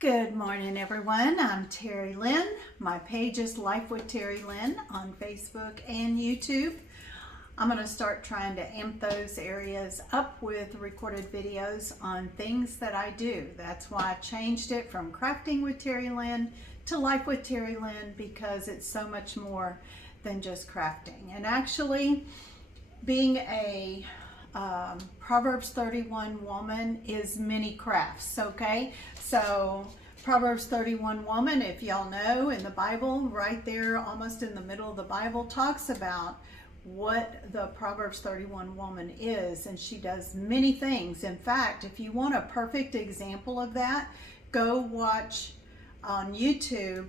Good morning, everyone. I'm Terry Lynn. My page is Life with Terry Lynn on Facebook and YouTube. I'm going to start trying to amp those areas up with recorded videos on things that I do. That's why I changed it from Crafting with Terry Lynn to Life with Terry Lynn, because it's so much more than just crafting. And actually, being a Proverbs 31 woman is many crafts, okay? So Proverbs 31 woman, if y'all know, in the Bible, right there, almost in the middle of the Bible, talks about what the Proverbs 31 woman is, and she does many things. In fact, if you want a perfect example of that, go watch on YouTube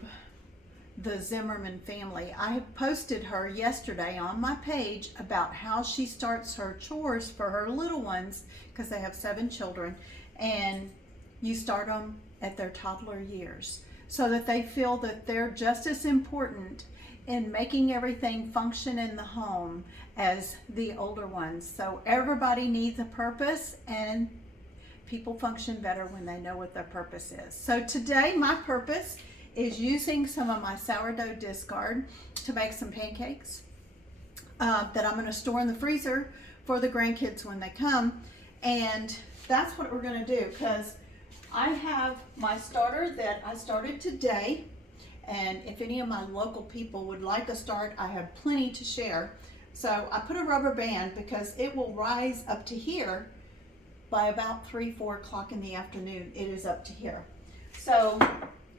the Zimmerman family. I had posted her yesterday on my page about how she starts her chores for her little ones, because they have 7 children, and you start them at their toddler years so that they feel that they're just as important in making everything function in the home as the older ones. So everybody needs a purpose, and people function better when they know what their purpose is. So today my purpose is using some of my sourdough discard to make some pancakes that I'm going to store in the freezer for the grandkids when they come. And that's what we're going to do, because I have my starter that I started today, and if any of my local people would like a start, I have plenty to share. So I put a rubber band because it will rise up to here by about 3-4 o'clock in the afternoon. It is up to here. So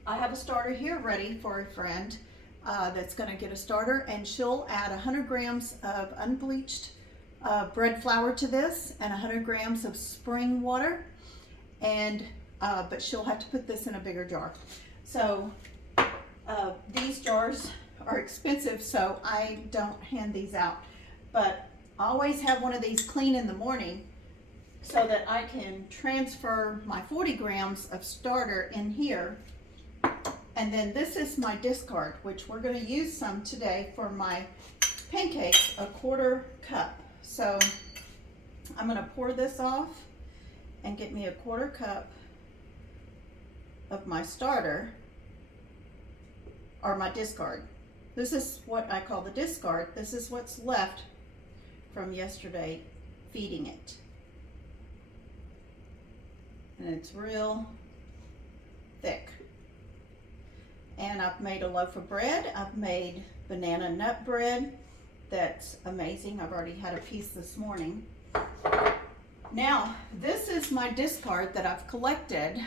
I have a starter here ready for a friend that's going to get a starter, and she'll add 100 grams of unbleached bread flour to this and 100 grams of spring water, and but she'll have to put this in a bigger jar. So these jars are expensive, so I don't hand these out, but I always have one of these clean in the morning so that I can transfer my 40 grams of starter in here. And then this is my discard, which we're going to use some today for my pancakes, a 1/4 cup. So I'm going to pour this off and get me a 1/4 cup of my starter, or my discard. This is what I call the discard. This is what's left from yesterday feeding it. And it's real thick. And I've made a loaf of bread. I've made banana nut bread. That's amazing. I've already had a piece this morning. Now, this is my discard that I've collected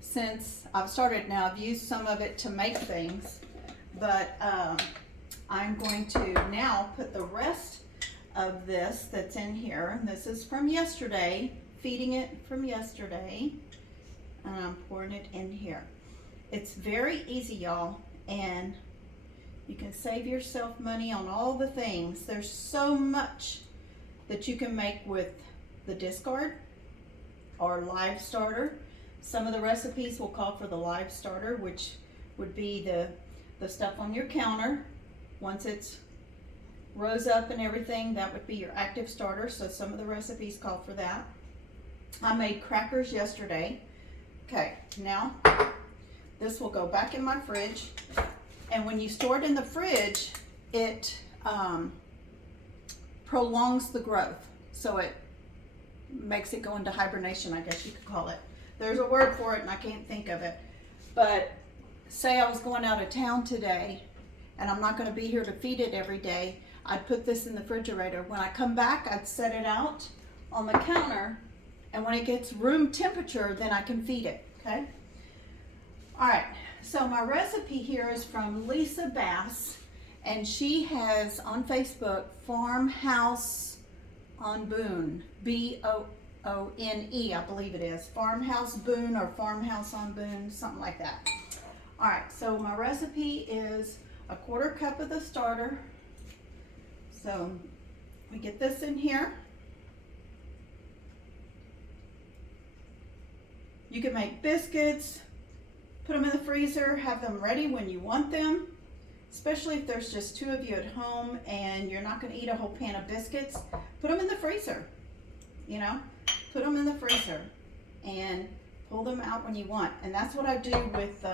since I've started. Now, I've used some of it to make things, but I'm going to now put the rest of this that's in here, and this is from yesterday, feeding it from yesterday, and I'm pouring it in here. It's very easy, y'all, and you can save yourself money on all the things. There's so much that you can make with the discard or live starter. Some of the recipes will call for the live starter, which would be the stuff on your counter. Once it's rose up and everything, that would be your active starter. So some of the recipes call for that. I made crackers yesterday. Okay, now this will go back in my fridge, and when you store it in the fridge, it prolongs the growth. So it makes it go into hibernation, I guess you could call it. There's a word for it and I can't think of it. But say I was going out of town today and I'm not going to be here to feed it every day, I'd put this in the refrigerator. When I come back, I'd set it out on the counter, and when it gets room temperature, then I can feed it, okay? All right, so my recipe here is from Lisa Bass, and she has on Facebook Farmhouse on Boone, B-O-O-N-E, I believe it is. Farmhouse Boone or Farmhouse on Boone, something like that. All right, so my recipe is a 1/4 cup of the starter. So we get this in here. You can make biscuits, put them in the freezer, have them ready when you want them, especially if there's just 2 of you at home and you're not going to eat a whole pan of biscuits. Put them in the freezer, you know, put them in the freezer and pull them out when you want. And that's what I do with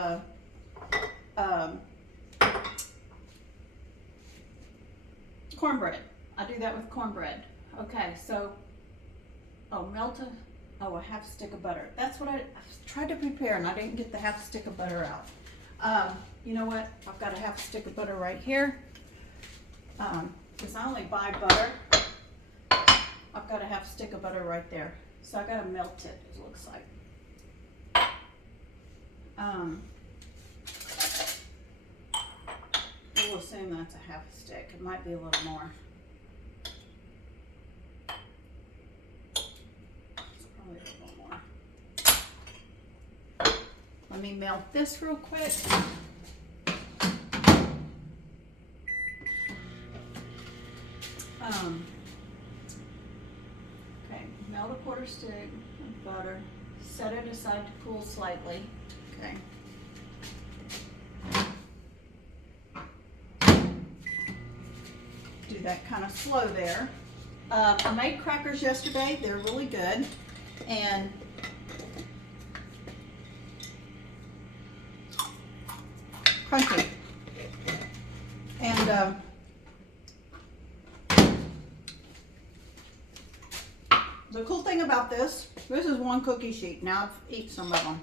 cornbread. I do that with cornbread. Okay, so, a half stick of butter. That's what I tried to prepare, and I didn't get the half stick of butter out. You know what? I've got a half stick of butter right here. Because I only buy butter. I've got a half stick of butter right there. So I gotta melt it, it looks like. We'll assume that's a half a stick. It might be a little more. It's probably a little more. Let me melt this real quick. Okay, melt a quarter stick of butter. Set it aside to cool slightly. Okay. Do that kind of slow there. I made crackers yesterday. They're really good. And crunchy. And the cool thing about this is one cookie sheet. Now I've eaten some of them.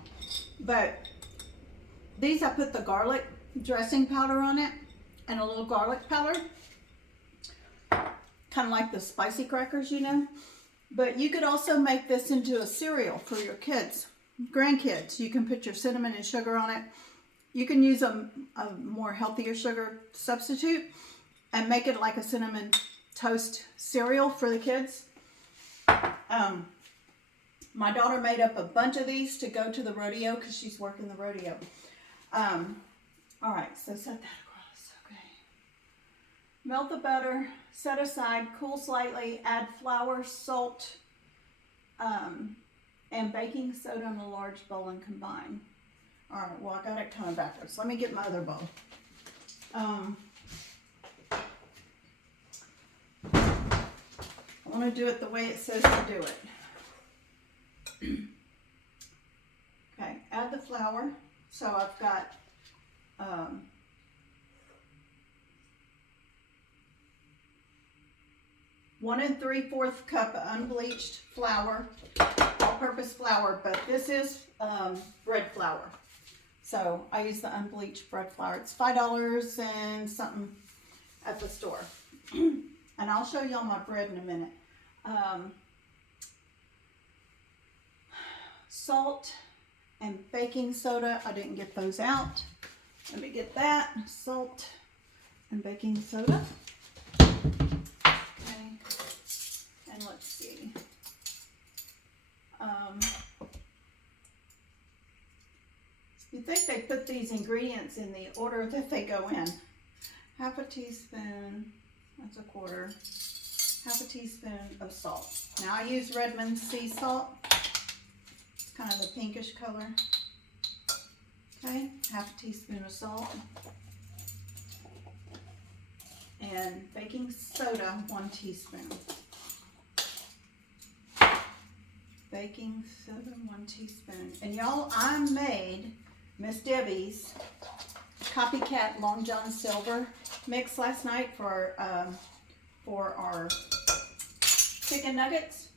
But these, I put the garlic dressing powder on it and a little garlic powder. Kind of like the spicy crackers, you know. But you could also make this into a cereal for your kids, grandkids. You can put your cinnamon and sugar on it. You can use a more healthier sugar substitute and make it like a cinnamon toast cereal for the kids. My daughter made up a bunch of these to go to the rodeo because she's working the rodeo. All right, so set that across. Okay. Melt the butter, set aside, cool slightly, add flour, salt, and baking soda in a large bowl and combine. All right, well, I got it kind of backwards. Let me get my other bowl. I want to do it the way it says to do it. Okay, add the flour. So I've got 1 3/4 cup of unbleached flour, all-purpose flour, but this is bread flour. So I use the unbleached bread flour. It's $5 and something at the store. And I'll show y'all my bread in a minute. Salt and baking soda. I didn't get those out. Let me get that. Salt and baking soda. Okay. And let's see. You'd think they put these ingredients in the order that they go in. Half a teaspoon, that's 1/4. Half a teaspoon of salt. Now I use Redmond sea salt. It's kind of the pinkish color. Okay, half a teaspoon of salt. And baking soda, 1 teaspoon. Baking soda, 1 teaspoon. And y'all, I made Miss Debbie's Copycat Long John Silver mix last night for our chicken nuggets.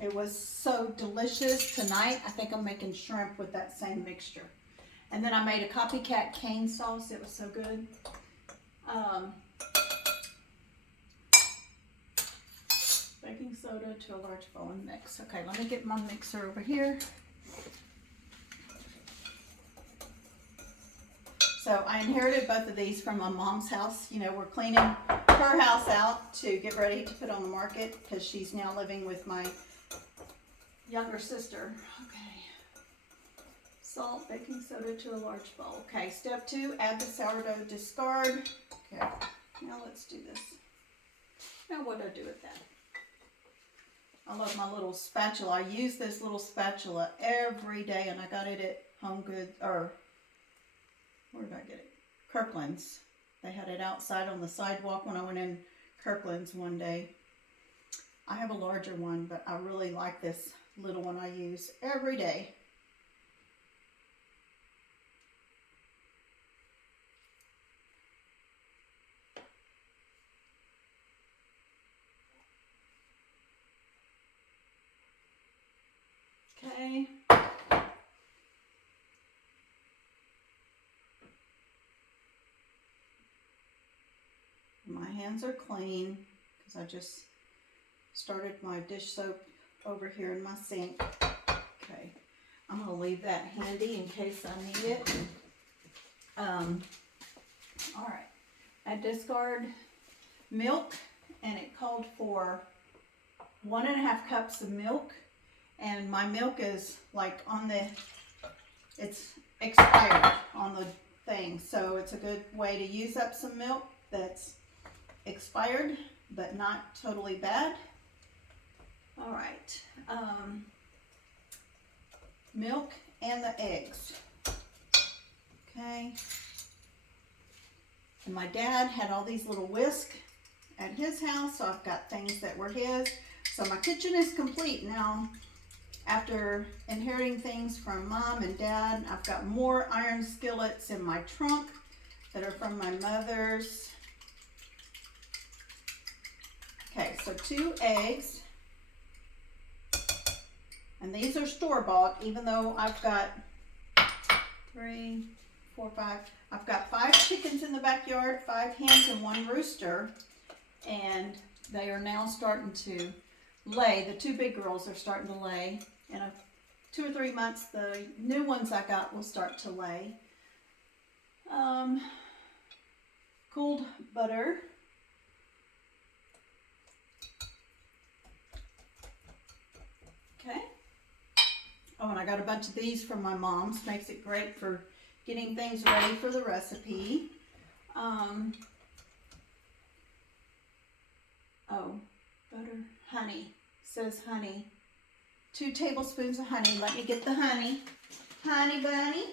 It was so delicious. Tonight, I think I'm making shrimp with that same mixture. And then I made a Copycat cane sauce. It was so good. Baking soda to a large bowl and mix. Okay, let me get my mixer over here. So I inherited both of these from my mom's house. You know, we're cleaning her house out to get ready to put on the market because she's now living with my younger sister. Okay. Salt, baking soda to a large bowl. Okay, step 2, add the sourdough, discard. Okay, now let's do this. Now what do I do with that? I love my little spatula. I use this little spatula every day, and I got it at Home Goods, or where did I get it? Kirkland's. They had it outside on the sidewalk when I went in Kirkland's one day. I have a larger one, but I really like this little one I use every day. hands are clean because I just started my dish soap over here in my sink. Okay, I'm going to leave that handy in case I need it. All right, I discard milk, and it called for 1.5 cups of milk, and my milk is like on the, it's expired on the thing, so it's a good way to use up some milk that's expired but not totally bad. All right, milk and the eggs. Okay, and my dad had all these little whisks at his house, so I've got things that were his. So my kitchen is complete now. After inheriting things from Mom and Dad, I've got more iron skillets in my trunk that are from my mother's. Okay, so 2 eggs. And these are store-bought, even though I've got 3, 4, 5. I've got 5 chickens in the backyard, 5 hens and 1 rooster. And they are now starting to lay. The 2 big girls are starting to lay. In 2 or 3 months, the new ones I got will start to lay. Cooled butter. Okay. Oh, and I got a bunch of these from my mom's. Makes it great for getting things ready for the recipe. Oh, butter, honey. Says honey. 2 tablespoons of honey. Let me get the honey. Honey bunny.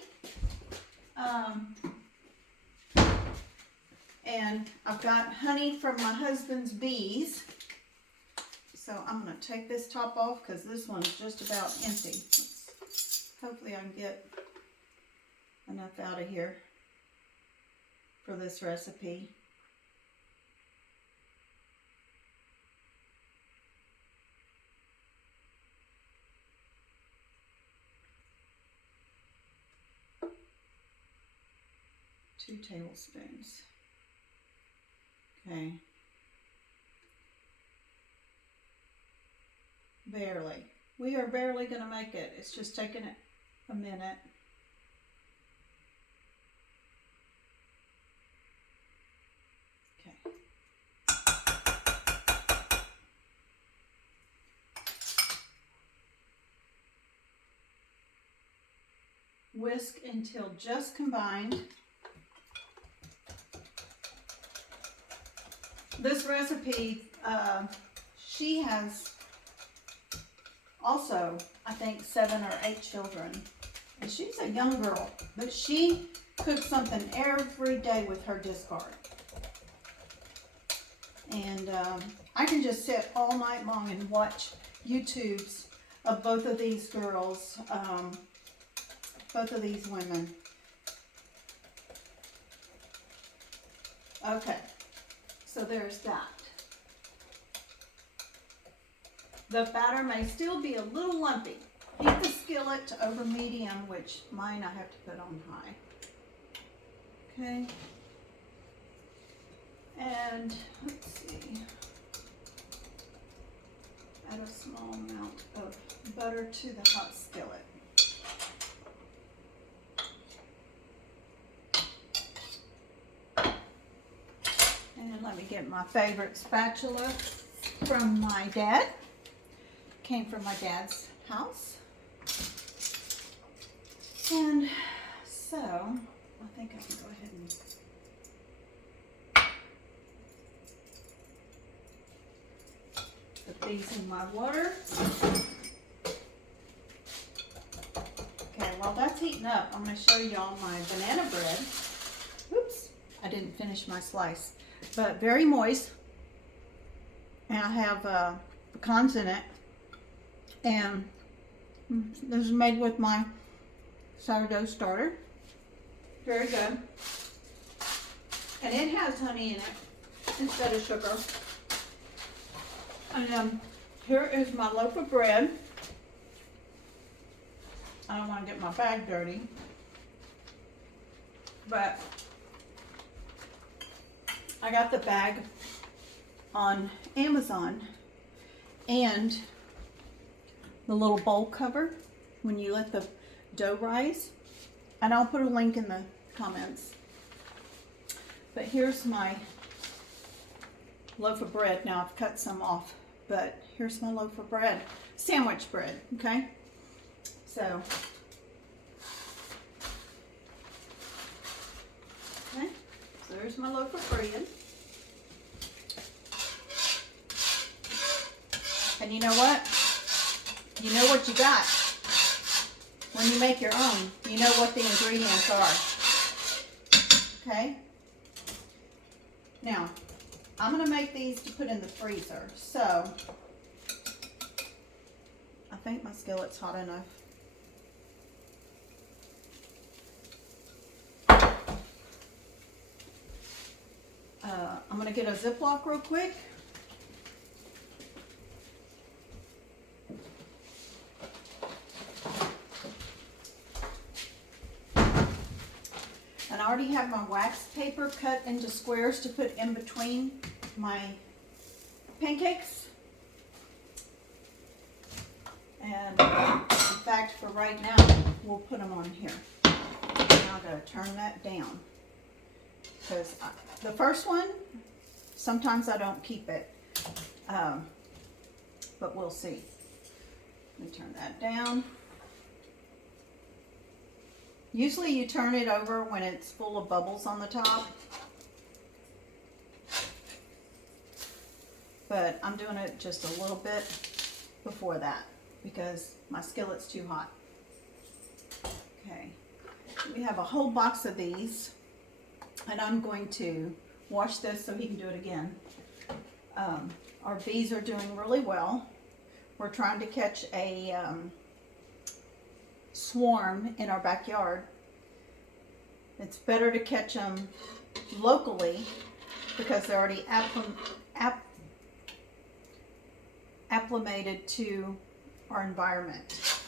And I've got honey from my husband's bees. So I'm going to take this top off because this one's just about empty. Hopefully I can get enough out of here for this recipe. Two tablespoons. Okay. Barely. We are barely going to make it. It's just taking it a minute. Okay. Whisk until just combined. This recipe, she has also, I think, 7 or 8 children. And she's a young girl, but she cooks something every day with her discard. And I can just sit all night long and watch YouTubes of both of these girls, both of these women. Okay. So there's that. The batter may still be a little lumpy. Heat the skillet to over medium, which mine I have to put on high. Okay. And let's see. Add a small amount of butter to the hot skillet. And let me get my favorite spatula from my dad. Came from my dad's house. And so, I think I can go ahead and put these in my water. Okay, while that's heating up, I'm going to show y'all my banana bread. Oops, I didn't finish my slice. But very moist, and I have pecans in it, and this is made with my sourdough starter. Very good, and it has honey in it instead of sugar. And here is my loaf of bread. I don't want to get my bag dirty, but I got the bag on Amazon, and the little bowl cover when you let the dough rise, and I'll put a link in the comments. But here's my loaf of bread. Now I've cut some off, but here's my loaf of bread, sandwich bread, okay? So, okay, so there's my loaf of bread. And you know what? You know what you got. When you make your own, you know what the ingredients are. Okay? Now, I'm going to make these to put in the freezer. So, I think my skillet's hot enough. I'm going to get a Ziploc real quick. And I already have my wax paper cut into squares to put in between my pancakes. And in fact, for right now, we'll put them on here. Now I'm going to turn that down. Because the first one, sometimes I don't keep it. But we'll see. Let me turn that down. Usually you turn it over when it's full of bubbles on the top. But I'm doing it just a little bit before that because my skillet's too hot. Okay, we have a whole box of these, and I'm going to wash this so he can do it again. Our bees are doing really well. We're trying to catch a swarm in our backyard. It's better to catch them locally because they're already acclimated to our environment.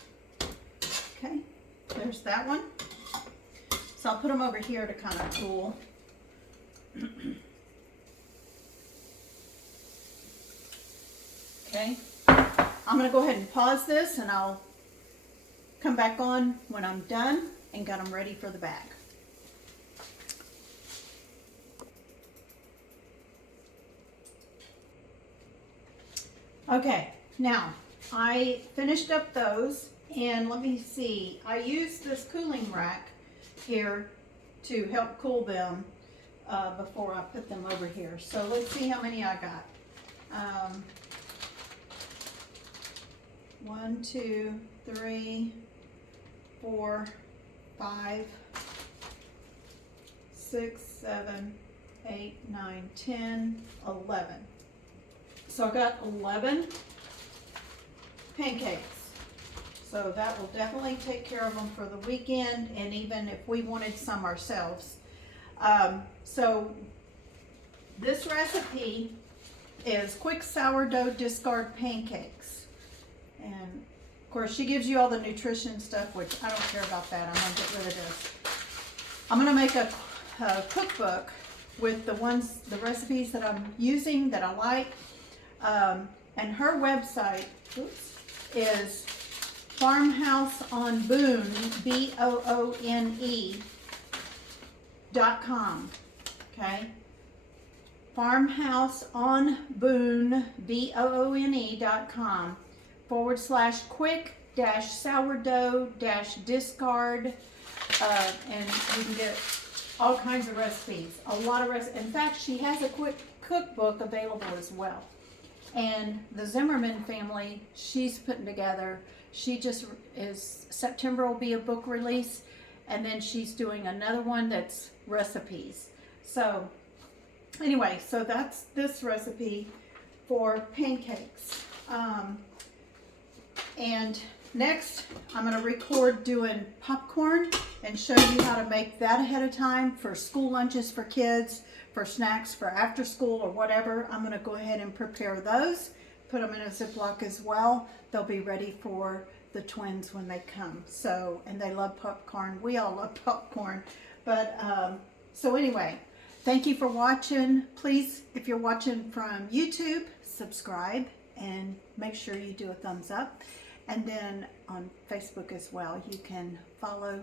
Okay, there's that one. So I'll put them over here to kind of cool. Okay, I'm going to go ahead and pause this, and I'll come back on when I'm done and got them ready for the bag. Okay, now I finished up those, and let me see, I used this cooling rack here to help cool them before I put them over here. So let's see how many I got. 1, 2, 3, 4, 5, 6, 7, 8, 9, 10, 11. So I got 11 pancakes. So that will definitely take care of them for the weekend, and even if we wanted some ourselves. So this recipe is quick sourdough discard pancakes. And of course she gives you all the nutrition stuff, which I don't care about that. I'm gonna get rid of this. I'm gonna make a cookbook with the recipes that I'm using that I like. And her website is Farmhouse on Boone, BOONE.com. Okay, Farmhouse on Boone, BOONE.com /quick-sourdough-discard, and you can get all kinds of recipes, a lot of recipes. In fact, she has a quick cookbook available as well. And the Zimmerman family, she's putting together, September will be a book release, and then she's doing another one that's recipes. So anyway, so that's this recipe for pancakes. And next, I'm going to record doing popcorn and show you how to make that ahead of time for school lunches for kids, for snacks, for after school or whatever. I'm going to go ahead and prepare those, put them in a Ziploc as well. They'll be ready for the twins when they come. So, and they love popcorn. We all love popcorn. But, so anyway, Thank you for watching. Please, if you're watching from YouTube, subscribe and make sure you do a thumbs up. And then on Facebook as well, you can follow.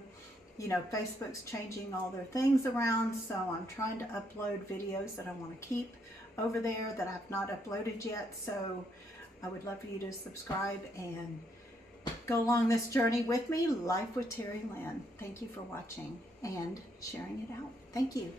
You know, Facebook's changing all their things around, so I'm trying to upload videos that I want to keep over there that I've not uploaded yet. So I would love for you to subscribe and go along this journey with me, Life with Terry Lynn. Thank you for watching and sharing it out. Thank you.